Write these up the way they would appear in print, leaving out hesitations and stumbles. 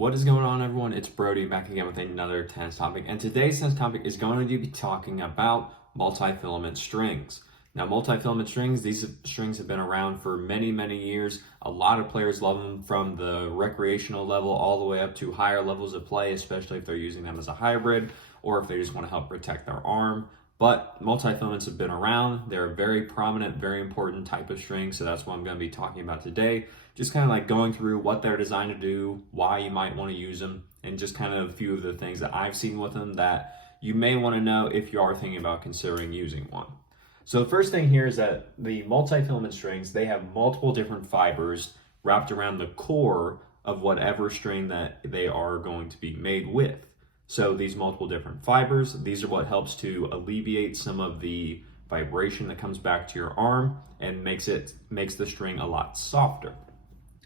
What is going on, everyone? It's Brody back again with another tennis topic, and today's tennis topic is going to be talking about multifilament strings. Now, multifilament strings, these strings have been around for many, many years. A lot of players love them from the recreational level all the way up to higher levels of play, especially if they're using them as a hybrid or if they just want to help protect their arm. But multifilaments have been around. They're a very prominent, very important type of string, so that's what I'm going to be talking about today. Just kind of like going through what they're designed to do, why you might want to use them, and just kind of a few of the things that I've seen with them that you may want to know if you are thinking about considering using one. So the first thing here is that the multifilament strings, they have multiple different fibers wrapped around the core of whatever string that they are going to be made with. So these multiple different fibers, these are what helps to alleviate some of the vibration that comes back to your arm and makes the string a lot softer.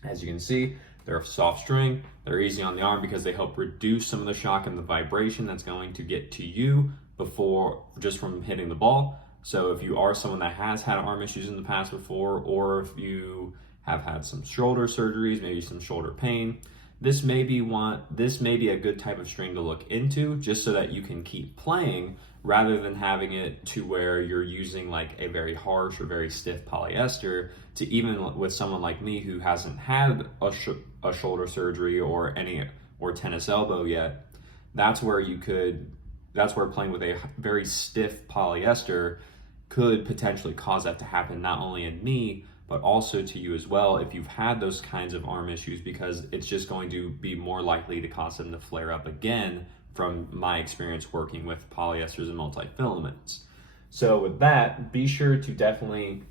As you can see, they're a soft string, they're easy on the arm because they help reduce some of the shock and the vibration that's going to get to you before just from hitting the ball. So if you are someone that has had arm issues in the past before, or if you have had some shoulder surgeries, maybe some shoulder pain, this may be a good type of string to look into just so that you can keep playing rather than having it to where you're using like a very harsh or very stiff polyester to even with someone like me who hasn't had a shoulder surgery or tennis elbow yet. That's where playing with a very stiff polyester could potentially cause that to happen not only in me, but also to you as well if you've had those kinds of arm issues, because it's just going to be more likely to cause them to flare up again from my experience working with polyesters and multifilaments. So with that, be sure to definitely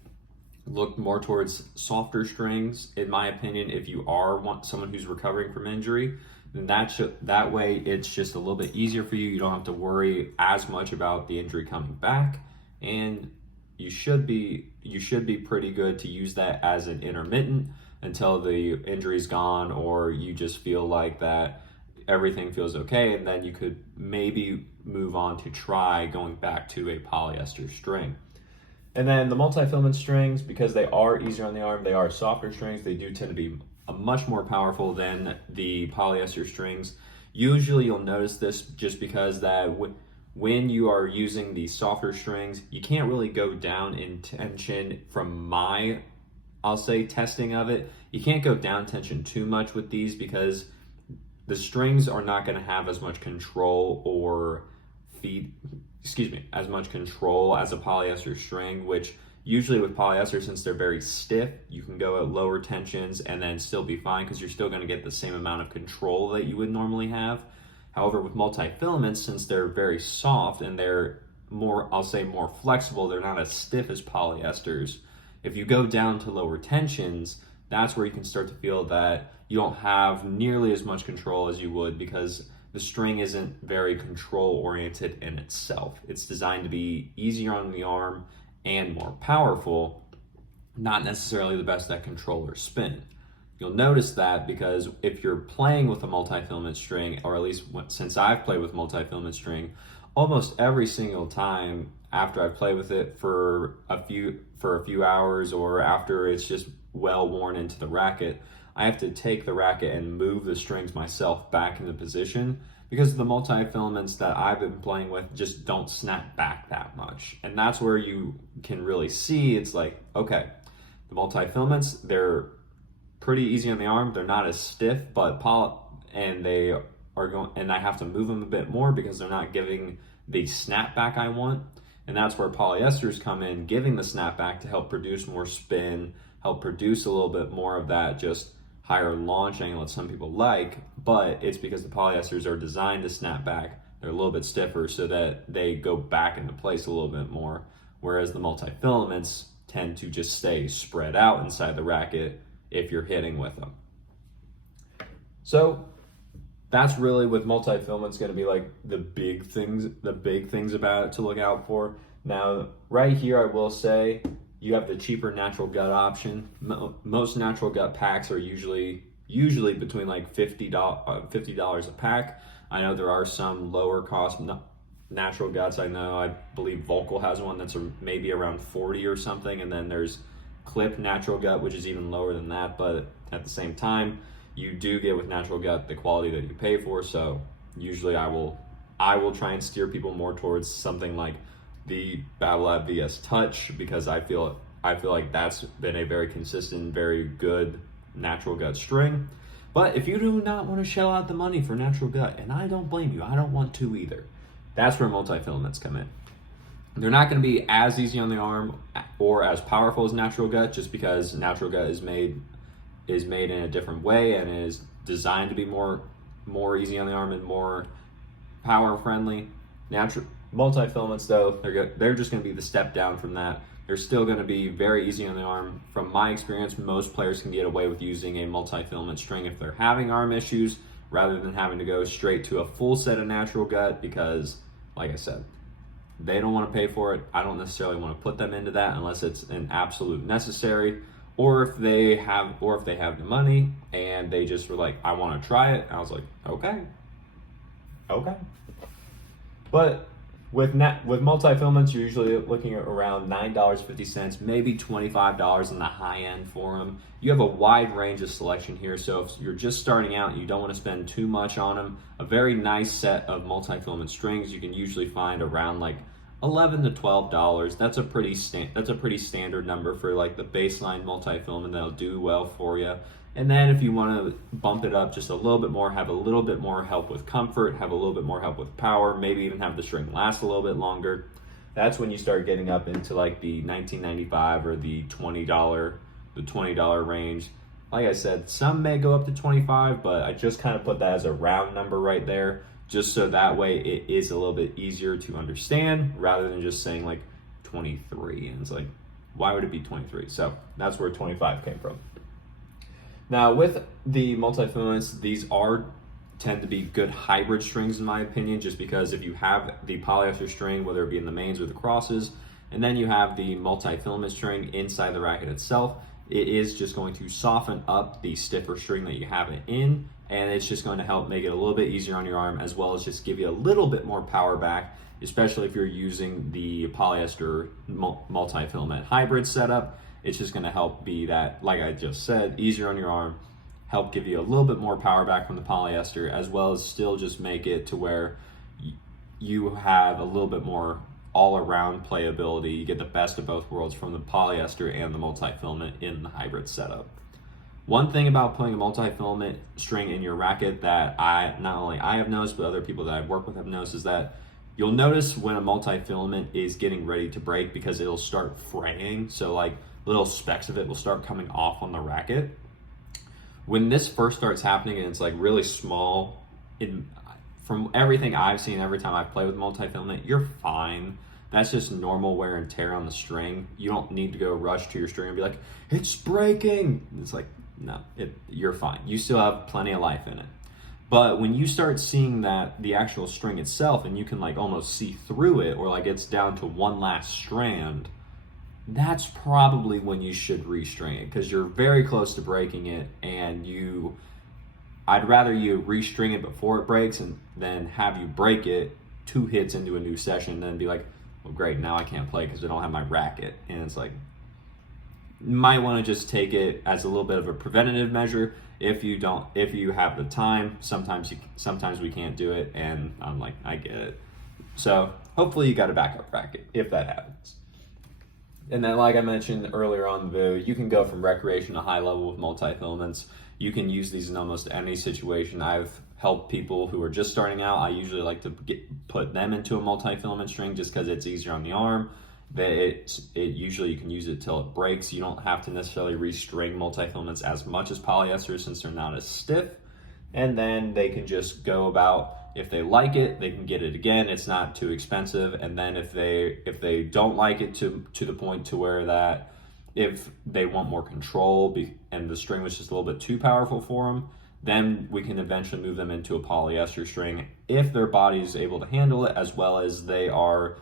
look more towards softer strings. In my opinion, if you want someone who's recovering from injury, then that way it's just a little bit easier for you. You don't have to worry as much about the injury coming back, and you should be pretty good to use that as an intermittent until the injury's gone, or you just feel like that everything feels okay, and then you could maybe move on to try going back to a polyester string. And then the multifilament strings, because they are easier on the arm, they are softer strings, they do tend to be much more powerful than the polyester strings. Usually you'll notice this just because that when you are using the softer strings, you can't really go down in tension from my, I'll say, testing of it. You can't go down tension too much with these because the strings are not going to have as much control as much control as a polyester string, which usually with polyester, since they're very stiff, you can go at lower tensions and then still be fine because you're still going to get the same amount of control that you would normally have. However, with multifilaments, since they're very soft and they're more flexible, they're not as stiff as polyesters. If you go down to lower tensions, that's where you can start to feel that you don't have nearly as much control as you would because the string isn't very control oriented in itself. It's designed to be easier on the arm and more powerful, not necessarily the best at control or spin. You'll notice that because if you're playing with a multifilament string, or at least since I've played with multifilament string, almost every single time after I've played with it for a few hours or after it's just well worn into the racket, I have to take the racket and move the strings myself back into position because the multifilaments that I've been playing with just don't snap back that much. And that's where you can really see it's like, okay, the multifilaments, they're pretty easy on the arm. They're not as stiff, and I have to move them a bit more because they're not giving the snapback I want. And that's where polyesters come in, giving the snapback to help produce more spin, help produce a little bit more of that just higher launch angle that some people like. But it's because the polyesters are designed to snap back. They're a little bit stiffer so that they go back into place a little bit more. Whereas the multifilaments tend to just stay spread out inside the racket if you're hitting with them. So that's really with multifilaments going to be like the big things about it to look out for. Now, right here, I will say you have the cheaper natural gut option. Most natural gut packs are usually between like $50 a pack. I know there are some lower cost natural guts. I believe Vocal has one that's maybe around 40 or something, and then there's Clip natural gut, which is even lower than that. But at the same time, you do get with natural gut the quality that you pay for. So usually I will try and steer people more towards something like the Babolat VS Touch, because I feel like that's been a very consistent, very good natural gut string. But if you do not want to shell out the money for natural gut, and I don't blame you, I don't want to either, that's where multifilaments come in. They're not going to be as easy on the arm or as powerful as natural gut, just because natural gut is made in a different way and is designed to be more easy on the arm and more power friendly. Multifilaments, though, they're just going to be the step down from that. They're still going to be very easy on the arm. From my experience, most players can get away with using a multifilament string if they're having arm issues, rather than having to go straight to a full set of natural gut, because, like I said, they don't want to pay for it. I don't necessarily want to put them into that unless it's an absolute necessary, or if they have the money and they just were like, I want to try it. And I was like, okay. But with multifilaments, you're usually looking at around $9.50, maybe $25 on the high end for them. You have a wide range of selection here, so if you're just starting out and you don't want to spend too much on them, a very nice set of multifilament strings you can usually find around like $11 to $12. That's a pretty standard number for like the baseline multifilament that'll do well for you. And then if you want to bump it up just a little bit more, have a little bit more help with comfort, have a little bit more help with power, maybe even have the string last a little bit longer, that's when you start getting up into like the $19.95 or the $20 range. Like I said, some may go up to $25, but I just kind of put that as a round number right there, just so that way it is a little bit easier to understand, rather than just saying like 23. And it's like, why would it be 23? So that's where 25 came from. Now with the multifilaments, these tend to be good hybrid strings in my opinion, just because if you have the polyester string, whether it be in the mains or the crosses, and then you have the multifilament string inside the racket itself, it is just going to soften up the stiffer string that you have it in, and it's just going to help make it a little bit easier on your arm, as well as just give you a little bit more power back, especially if you're using the polyester multifilament hybrid setup. It's just going to help be that, like I just said, easier on your arm, help give you a little bit more power back from the polyester, as well as still just make it to where you have a little bit more all-around playability. You get the best of both worlds from the polyester and the multifilament in the hybrid setup. One thing about putting a multifilament string in your racket that not only I have noticed, but other people that I've worked with have noticed, is that you'll notice when a multifilament is getting ready to break, because it'll start fraying. So like little specks of it will start coming off on the racket. When this first starts happening and it's like really small, from everything I've seen, every time I've played with multifilament, you're fine. That's just normal wear and tear on the string. You don't need to go rush to your string and be like, it's breaking. It's like, no, you're fine. You still have plenty of life in it. But when you start seeing that the actual string itself, and you can like almost see through it, or like it's down to one last strand, that's probably when you should restring it, because you're very close to breaking it, and I'd rather you restring it before it breaks and then have you break it 2 hits into a new session, and then be like, well, great, now I can't play because I don't have my racket. And it's like, you might want to just take it as a little bit of a preventative measure. If you have the time, sometimes we can't do it, and I'm like, I get it. So hopefully you got a backup racket if that happens. And then, like I mentioned earlier on the video, you can go from recreation to high level with multifilaments. You can use these in almost any situation. I've helped people who are just starting out. I usually like to put them into a multifilament string just because it's easier on the arm. Usually you can use it till it breaks. You don't have to necessarily restring multifilaments as much as polyester, since they're not as stiff. And then they can just go about, if they like it, they can get it again. It's not too expensive. And then if they don't like it to the point to where that if they want more control and the string was just a little bit too powerful for them, then we can eventually move them into a polyester string if their body is able to handle it, as well as they are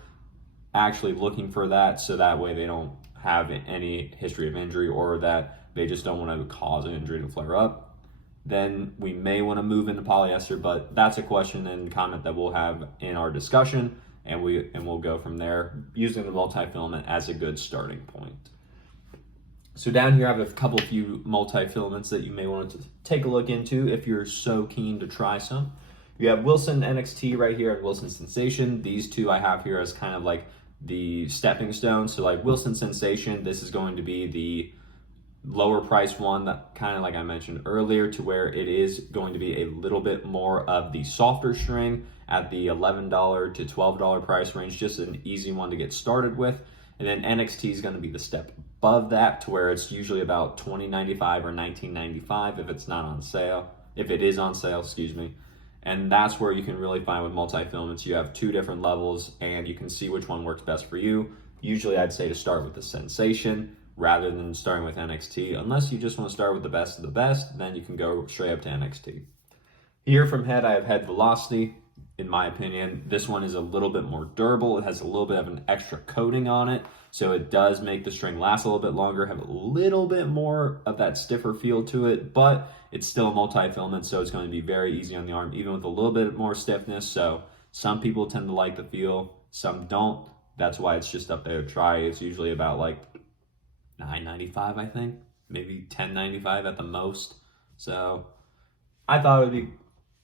actually looking for that, so that way they don't have any history of injury, or that they just don't want to cause an injury to flare up. Then we may want to move into polyester, but that's a question and comment that we'll have in our discussion, and we'll go from there, using the multifilament as a good starting point. So down here I have a couple few multi-filaments that you may want to take a look into if you're so keen to try some. You have Wilson NXT right here and Wilson Sensation. These two I have here as kind of like the stepping stone. So like Wilson Sensation, this is going to be the lower price one, that kind of like I mentioned earlier, to where it is going to be a little bit more of the softer string at the $11 to $12 price range, just an easy one to get started with. And then NXT is going to be the step above that, to where it's usually about $20.95 or $19.95 if it's not on sale, if it is on sale, excuse me. And that's where you can really find with multi-filaments, you have two different levels and you can see which one works best for you. Usually I'd say to start with the Sensation rather than starting with NXT. Unless you just want to start with the best of the best, then you can go straight up to NXT. Here from Head, I have Head Velocity. In my opinion, this one is a little bit more durable. It has a little bit of an extra coating on it, so it does make the string last a little bit longer, have a little bit more of that stiffer feel to it, but it's still a multi-filament, so it's going to be very easy on the arm, even with a little bit more stiffness. So some people tend to like the feel, some don't. That's why it's just up there to try. It's usually about like $9.95, I think, maybe $10.95 at the most. So I thought it would be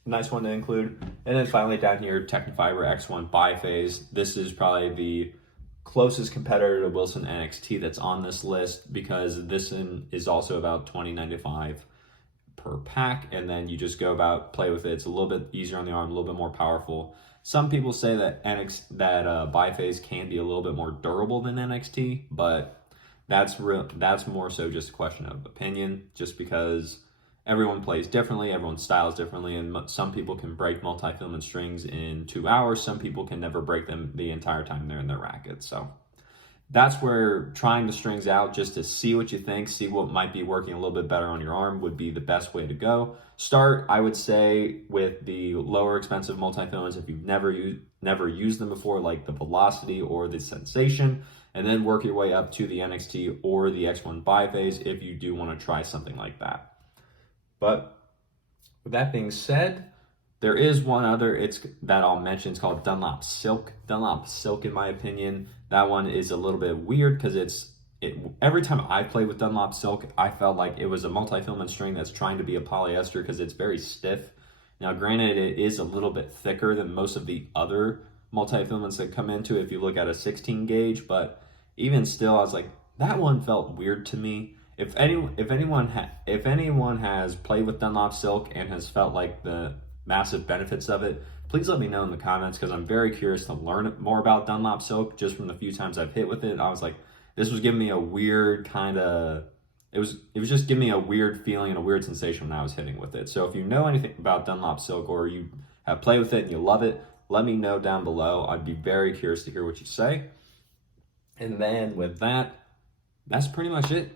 nice one to include. And then finally down here, Technofiber X1 Biphase. This is probably the closest competitor to Wilson NXT that's on this list, because this is also about $20.95 per pack, and then you just go about, play with it. It's a little bit easier on the arm, a little bit more powerful. Some people say that Biphase can be a little bit more durable than NXT, but that's more so just a question of opinion, just because everyone plays differently, everyone styles differently, and some people can break multi-filament strings in 2 hours. Some people can never break them the entire time they're in their racket. So that's where trying the strings out just to see what you think, see what might be working a little bit better on your arm would be the best way to go. Start, I would say, with the lower expensive multi-filaments if you've never used them before, like the Velocity or the Sensation, and then work your way up to the NXT or the X1 Biphase if you do want to try something like that. But with that being said, there is one other that I'll mention. It's called Dunlop Silk. Dunlop Silk, in my opinion, that one is a little bit weird because every time I played with Dunlop Silk, I felt like it was a multi-filament string that's trying to be a polyester because it's very stiff. Now, granted, it is a little bit thicker than most of the other multi-filaments that come into it if you look at a 16 gauge, but even still, I was like, that one felt weird to me. If anyone has played with Dunlop Silk and has felt like the massive benefits of it, please let me know in the comments, because I'm very curious to learn more about Dunlop Silk. Just from the few times I've hit with it, I was like, this was giving me a weird kind of, it was just giving me a weird feeling and a weird sensation when I was hitting with it. So if you know anything about Dunlop Silk or you have played with it and you love it, let me know down below. I'd be very curious to hear what you say. And then with that, that's pretty much it.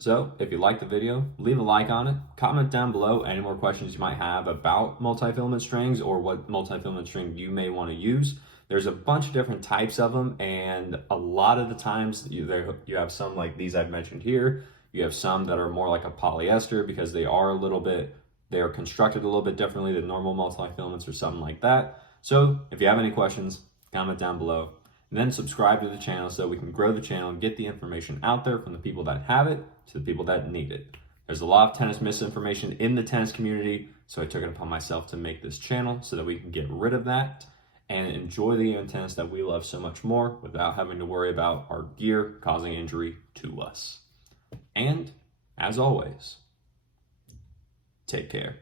So if you liked the video, leave a like on it, comment down below any more questions you might have about multi-filament strings or what multi-filament string you may want to use. There's a bunch of different types of them, and a lot of the times you have some like these I've mentioned here. You have some that are more like a polyester because they are constructed a little bit differently than normal multi-filaments or something like that. So if you have any questions, comment down below. And then subscribe to the channel so we can grow the channel and get the information out there from the people that have it to the people that need it. There's a lot of tennis misinformation in the tennis community, so I took it upon myself to make this channel so that we can get rid of that and enjoy the game of tennis that we love so much more without having to worry about our gear causing injury to us. And as always, take care.